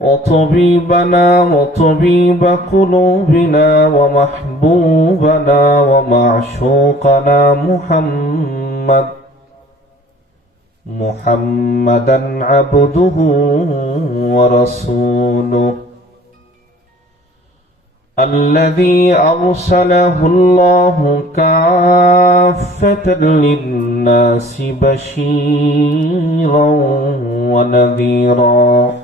وطبيبنا وطبيب قلوبنا ومحبوبنا ومعشوقنا محمد محمدا عبده ورسوله الذي أرسله الله كافة للناس بشيرا ونذيرا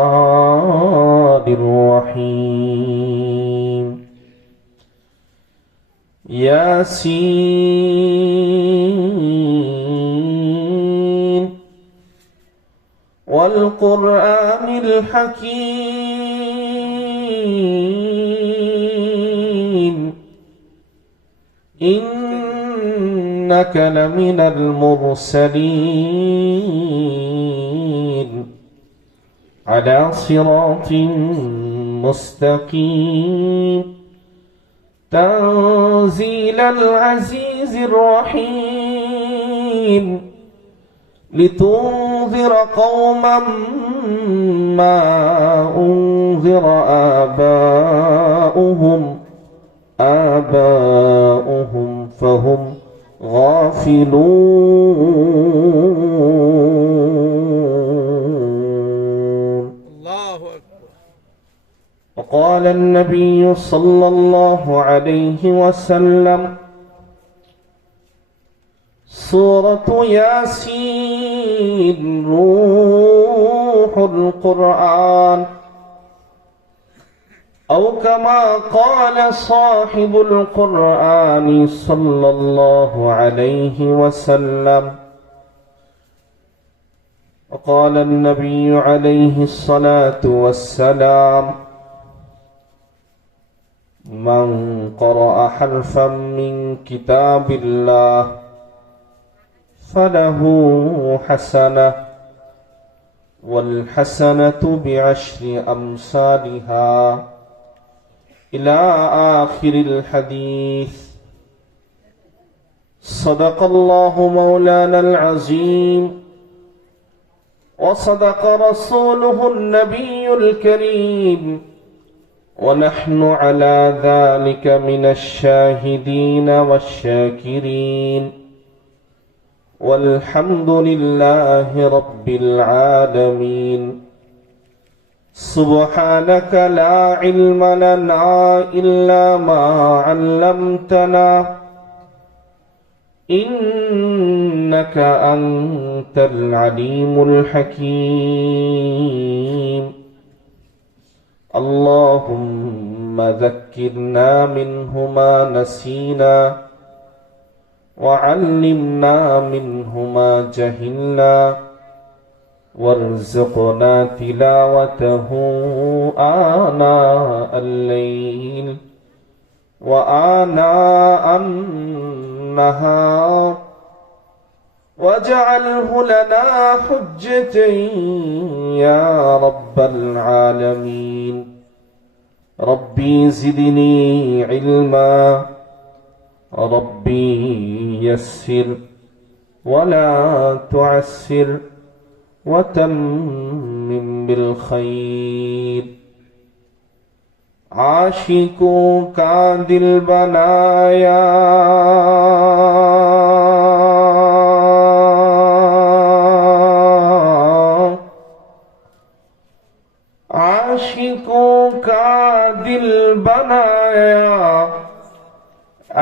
ياسين والقرآن الحكيم. إنك لمن المرسلين. على صراط مستقيم. تنزيل العزيز الرحيم. لتنذر قوما ما أنذر آباؤهم. آباؤهم فهم غافلون. وقال النبي صلى الله عليه وسلم سورة ياسين روح القرآن. أو كما قال صاحب القرآن صلى الله عليه وسلم وقال النبي عليه الصلاة والسلام من قرأ حرفا من كتاب الله فله حسنة والحسنة بعشر أمثالها. إلى آخر الحديث. صدق الله مولانا العظيم. وصدق رسوله النبي الكريم. ونحن على ذلك من الشاهدين والشاكرين. والحمد لله رب العالمين. سبحانك لا علم لنا إلا ما علمتنا. إنك أنت العليم الحكيم. اللهم ذكرنا منه ما نسينا وعلمنا منه ما جهلنا وارزقنا تلاوته آناء الليل وآناء النهار واجعله لنا حجة يا رب العالمين. ربي زدني علما. ربي يسر. ولا تعسر. وتمم بالخير. عاشقوں کا دل بنایا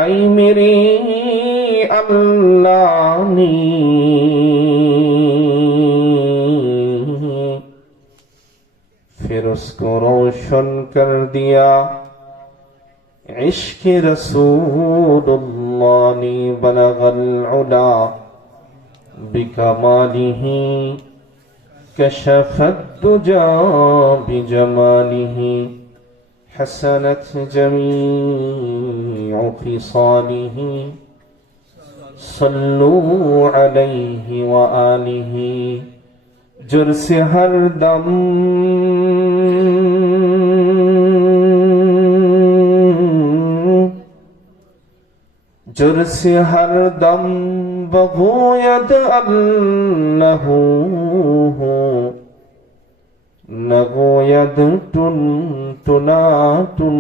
آئی میری اللہ نے پھر اس کو روشن کر دیا عشق رسول اللہ نی بلغ العلا کشفت بھی جمانی ہی حسنت جميع خصاله. صلوا عليه وآله. جرس هر دم. جرس ہر دم. بغوید انه نگوید تنا تن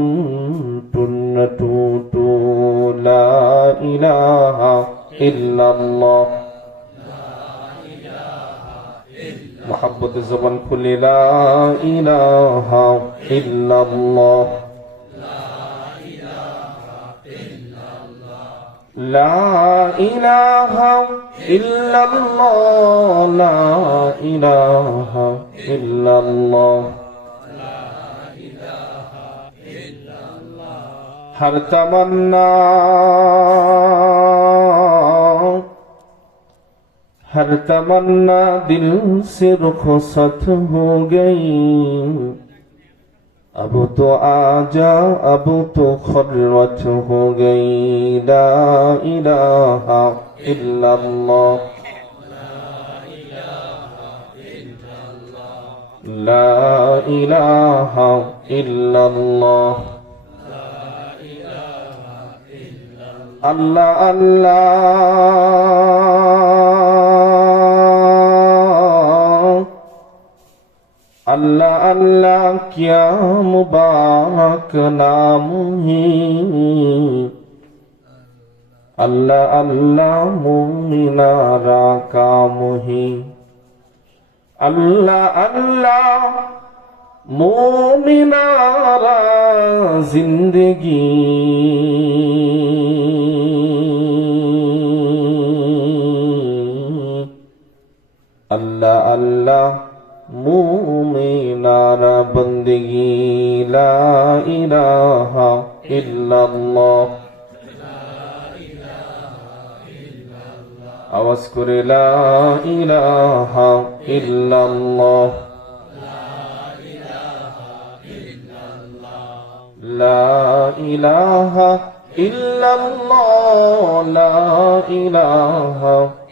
تن تو تو لا إله إلا الله محبت الزبن كل لا إله إلا الله لا إله إلا الله لا إله إلا الله हर तमन्ना हर तमन्ना दिल से रुखसत हो गई अब तो आजा अब तो खलवत हो गई ला इलाहा इल्लल्लाह ला इलाहा इल्लल्लाह अल्लाह আল্লাহ আল্লাহ। আল্লাহ আল্লাহ কিয়া মুবারক নাম হি। আল্লাহ আল্লাহ, মুমিনারা কামহি আল্লাহ আল্লাহ, মুমিনারা জিন্দগি। الله الله مؤمنا بندگی لا اله الا الله আওয়াজ করে লা ইলাহা ইল্লাল্লাহ লা ইলাহা ইল্লাল্লাহ লা ইলাহা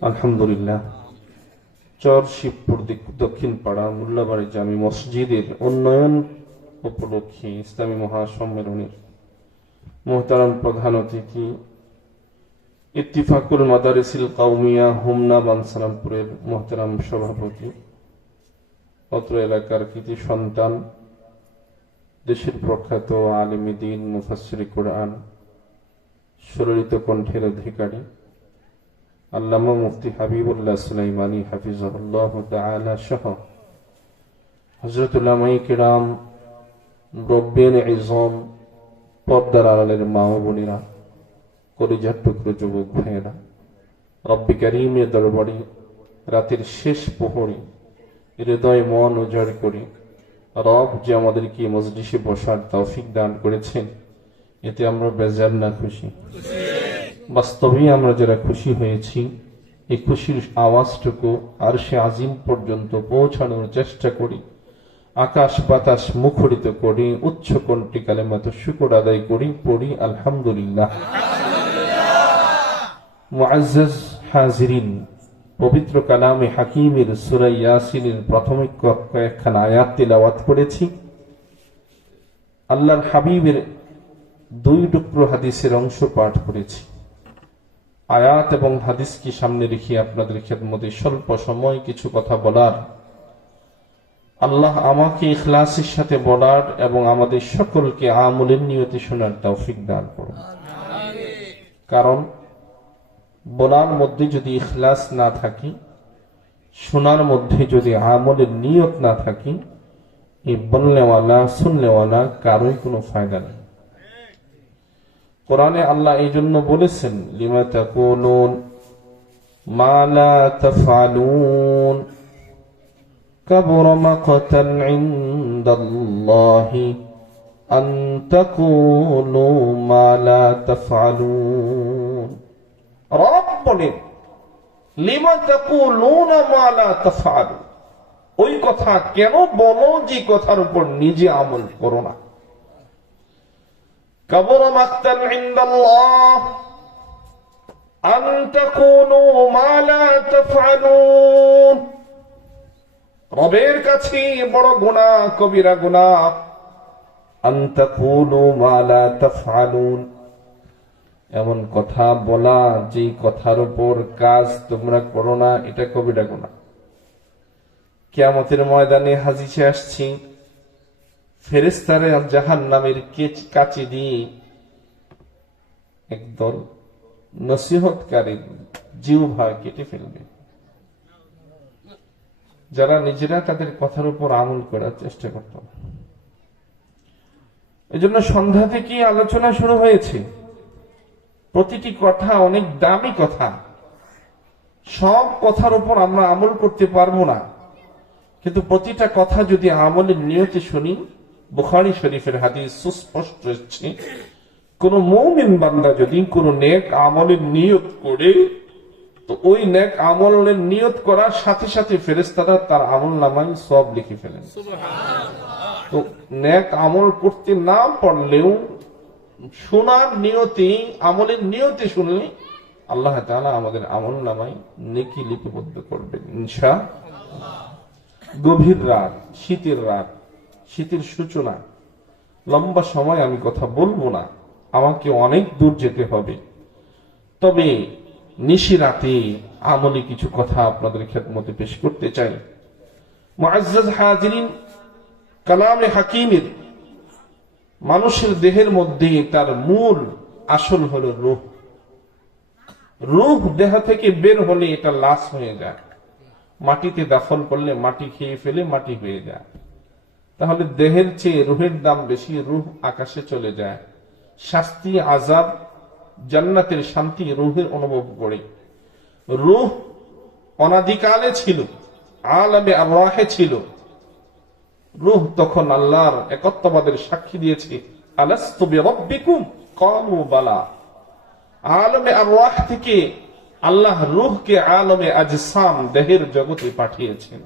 আলহামদুলিল্লাহ। চর শিবপুর দিক- দক্ষিণ পাড়া মোল্লাবাড়ি জামি মসজিদের উন্নয়ন উপলক্ষে ইসলামী মহাসম্মেলনের মোহতারাম প্রধান অতিথি ইত্তিফাকুল মাদারিসিল কাউমিয়া হোমনা বানসালামপুরের মোহতারাম সভাপতি, অত্র এলাকার কৃতি সন্তান, দেশের প্রখ্যাত আলিমী দিন মুফাসসির কোরআন, সুললিত কণ্ঠের অধিকারী, আল্লামা মুফতি হাবিবুল্লাহ সুলাইমানী হাফিজাহুল্লাহ তাআলা সহ হযরত উলামায়ে কিরাম রব্বের ইজম পর্দার আড়ালের মা বোনেরা। কলিজার টুকরো যুবক ভাইয়েরা। রব্বি কারিমের দরবারে রাতের শেষ প্রহরে হৃদয় মন উজাড় করে রব যে আমাদেরকে মজলিসে বসার তৌফিক দান করেছেন, এতে আমরা বেজার না খুশি। বাস্তবেই আমরা যারা খুশি হয়েছি, এই খুশির আওয়াজটুকু আর সে আজিম পর্যন্ত পৌঁছানোর চেষ্টা করি, আকাশ বাতাস মুখরিত করি উচ্চ কণ্ঠী কালেমাত শুকর আদায় করি, পড়ি আলহামদুলিল্লাহ। মুআজ্জাজ হাজিরিন পবিত্র কালামে হাকিমের সূরা ইয়াসিনের প্রথম কয়েকখানা আয়াত তেলাওয়াত করেছি। আল্লাহর হাবিবের দুই টুকরো হাদিসের অংশ পাঠ করেছি। আয়াত এবং হাদিসকে সামনে রেখে আপনাদের খেদমতে স্বল্প সময় কিছু কথা বলার। আল্লাহ আমাকে ইখলাসের সাথে বলার এবং আমাদের সকলকে আমলের নিয়তে শোনার তৌফিক দান করুন। কারণ বলার মধ্যে যদি ইখলাস না থাকি শোনার মধ্যে যদি আমলের নিয়ত না থাকি এই বলনেওয়ালা শুননেওয়ালা কারোই কোনো ফায়দা নেই কোরআনে আল্লাহ এই জন্য বলেছেন লিমা তাকুলুন মা লা তাফআলুন كبر مقتا عند الله أن تقولوا ما لا تفعلون রব বলেন লিমা তাকুলুন মা লা তাফআলুন ওই কথা কেন বলো যে কথার উপর নিজে আমল করো না كبر مقتا عند الله أن تقولوا ما لا تفعلون রবের কাছে বড় গুণা কবিরা গুণা أن تقولوا ما لا تفعلون এমন কথা বলা যে কথার উপর কাজ তোমরা করো না, এটা কবিরা গুণা কিয়ামতের ময়দানে হাজিছে আসছি। ফেরেস্তারে জাহান নামের কাছে দিয়ে একদল নসিহতকারী জিহ্বা কেটে ফেলবে। যারা নিজেরা তাদের কথার উপর আমল করার চেষ্টা করত। এই জন্য সন্ধ্যা থেকে আলোচনা শুরু হয়েছে। প্রতিটি কথা অনেক দামি কথা। সব কথার উপর আমরা আমল করতে পারব না। কিন্তু প্রতিটা কথা যদি আমলের নিয়তে শুনি বুখারি শরীফের হাদিস সুস্পষ্ট হচ্ছে কোন মৌমিন বান্দা যদি কোন নেক আমলের নিয়ত করে তো ওই নেক আমলের নিয়ত করার সাথে সাথে ফেরেস্তারা তার আমল নামায় সব লিখে ফেলেন। তো নেক আমল করতে না পারলেও শোনার নিয়তি, আমলের নিয়তি শুনলে আল্লাহ তাআলা আমাদের আমল নামায় নেকি লিপিবদ্ধ করবেন, ইনশা গভীর রাত, শীতের রাত, শীতের সূচনা। লম্বা সময় আমি কথা বলব না, আমাকে অনেক দূর যেতে হবে। তবে নিশি রাতে আমলে কিছু কথা আপনাদের খেদমতে পেশ করতে চাই। মুআজ্জাজ হাজিরিন, কালামে হাকিমের মানুষের দেহের মধ্যে তার মূল আসল হলো রূহ। রূহ দেহ থেকে বের হলে এটা লাশ হয়ে যায়। মাটিতে দাফন করলে মাটি খেয়ে ফেলে মাটি হয়ে যায়। তাহলে দেহের চেয়ে রুহের দাম বেশি, রুহ আকাশে চলে যায়। শাস্তি আজাব জান্নাতের শান্তি রুহের অনুভব করে। রুহ অনাদিকালে ছিল, আলমে আল্লাহে ছিল। রুহ তখন আল্লাহর একত্ববাদের সাক্ষী দিয়েছে। বালা। আলমে আল্লাহ থেকে আল্লাহ রুহকে আলমে আজসাম দেহের জগতে পাঠিয়েছেন।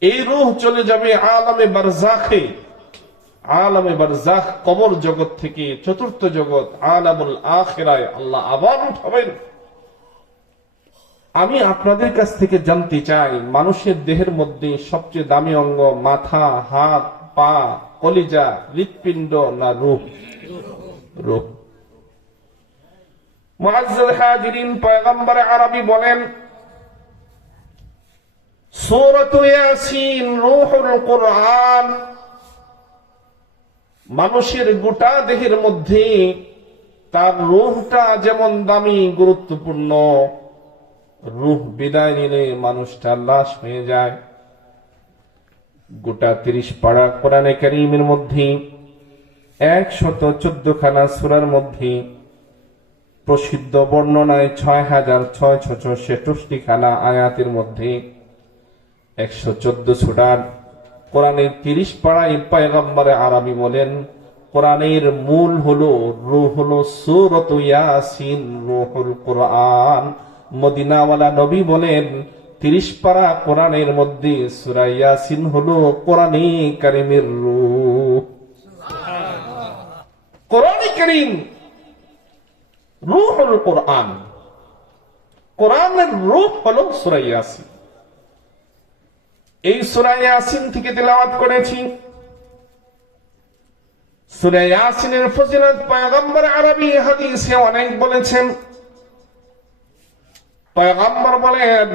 এই রুহ চলে যাবে আলমে বারজাখে। আলমে বারজাখ কবর জগৎ থেকে চতুর্থ জগৎ, আলামুল আখেরায় আল্লাহ আবার উঠাবেন। আমি আপনাদের কাছ থেকে জানতে চাই, মানুষের দেহের মধ্যে সবচেয়ে দামি অঙ্গ মাথা, হাত, পা, কলিজা, হৃৎপিণ্ড না রূপ? রূপ। আরবি বলেন মানুষের গোটা দেহের মধ্যে তার রোহটা যেমন দামি, গুরুত্বপূর্ণ রূহ বিদায় নিলে মানুষটা লাশ হয়ে যায়। গোটা তিরিশ পাড়া কোরআনে করিমের মধ্যে, একশত চোদ্দ খানা সুরার মধ্যে প্রসিদ্ধ বর্ণনায় ছয় হাজার ছয় ছশো ছেষট্টি খানা আয়াতের মধ্যে একশো চোদ্দ সুরার কোরআনের তিরিশ পাড়ায় পায়গম্বরে আরবি বলেন, কোরআনের মূল হলো, রুহ হলো সুরত ইয়াসিন, রুহুল কোরআন। মদিনাওয়ালা নবী বলেন, তিরিশ পাড়া কোরআনের মধ্যে সুরা ইয়াসিন হলো কোরআনে কারিমের রূপ। কোরআনে কারিম রুহুল কোরআন। কোরআনের রূপ হলো সুরা ইয়াসিন। এই সুরাইয়াসিন থেকে তেলাওয়াত করেছি। সুরা ইয়াসিনের ফজিলত পয়গম্বর আরবি হাদিসে অনেক বলেছেন। পয়গম্বর বলেন